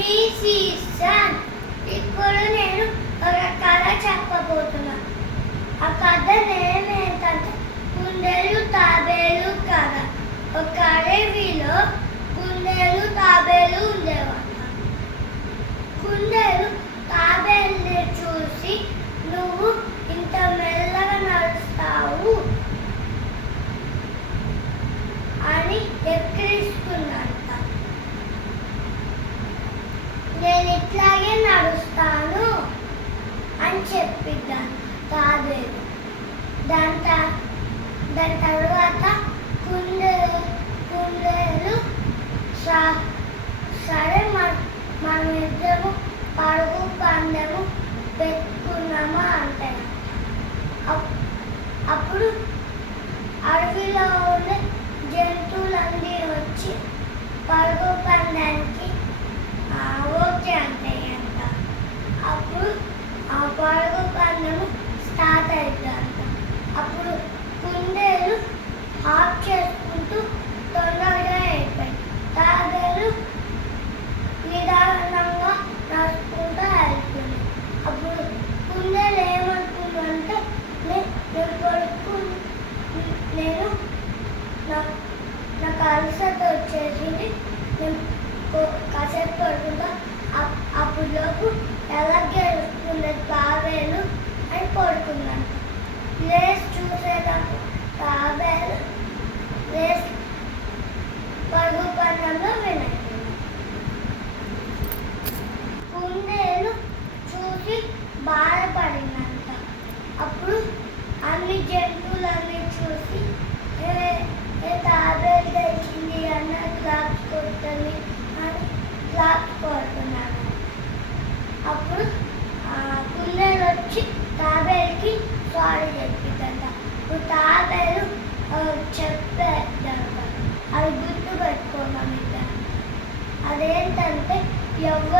Rainy season. ఇప్పుడు నేను ఒక కథ చెప్పబోతున్నా. ఆ కథ నేమ్ ఏంటంటే కుందేలు తాబేలు కథ. ఒక అడవిలో కుందేలు తాబేలు ఉండేవాళ్ళ. కుందేలు తాబేలుని చూసి, నువ్వు ఇంత మెల్లగా నడుస్తావు అని ఎక్కిరిస్తున్నంత. నేను ఇట్లాగే నడుస్తాను అని చెప్పిద్దాను తాబేలు. దాని తర్వాత కుందేలు సరే మనం ఇద్దరము పరుగు పందెము పెట్టుకున్నామా అంటే, అప్పుడు అడవిలో ఉండే జంతువులన్నీ వచ్చి పరుగు పందానికి ఓకే అంటాయంట. అప్పుడు ఆ పరుగు పందెము స్టార్ట్ అవుతుందంట. అప్పుడు కుందేలు హాప్ చేసుకుంటూ తొందరగా అయిపోయి, తాబేలు నిదానంగా నడుచుకుంటూ వెళ్తుంది. అప్పుడు కుందేలు ఏమనుకుందంటే, నేను నాకు అలసట వచ్చేసింది, నేను కాసేపు పడుకుంటా, అప్పుడు లోపు ఎలా గెలుస్తుంది తాబేలు అని పడుకున్నాను. రేస్ చూసేటప్పుడు తాబేలు రేస్ పరుగు పందెంలో వినైంది. కుందేలు చూసి బాధపడిందంట. అప్పుడు అన్ని జంతువులన్నీ చూసి తాబేలు గెలిచింది అన్న క్లాప్స్ కొడుతుంది అని క్లాప్స్ కొడుతున్నాను. అప్పుడు కుందేలు వచ్చి తాబేలుకి సారీ చెప్పిందంట. ఇప్పుడు తాబేలు చెప్పేద్దంట. అది గుర్తు పెట్టుకున్నాం ఇక. అదేంటంటే, ఎవరు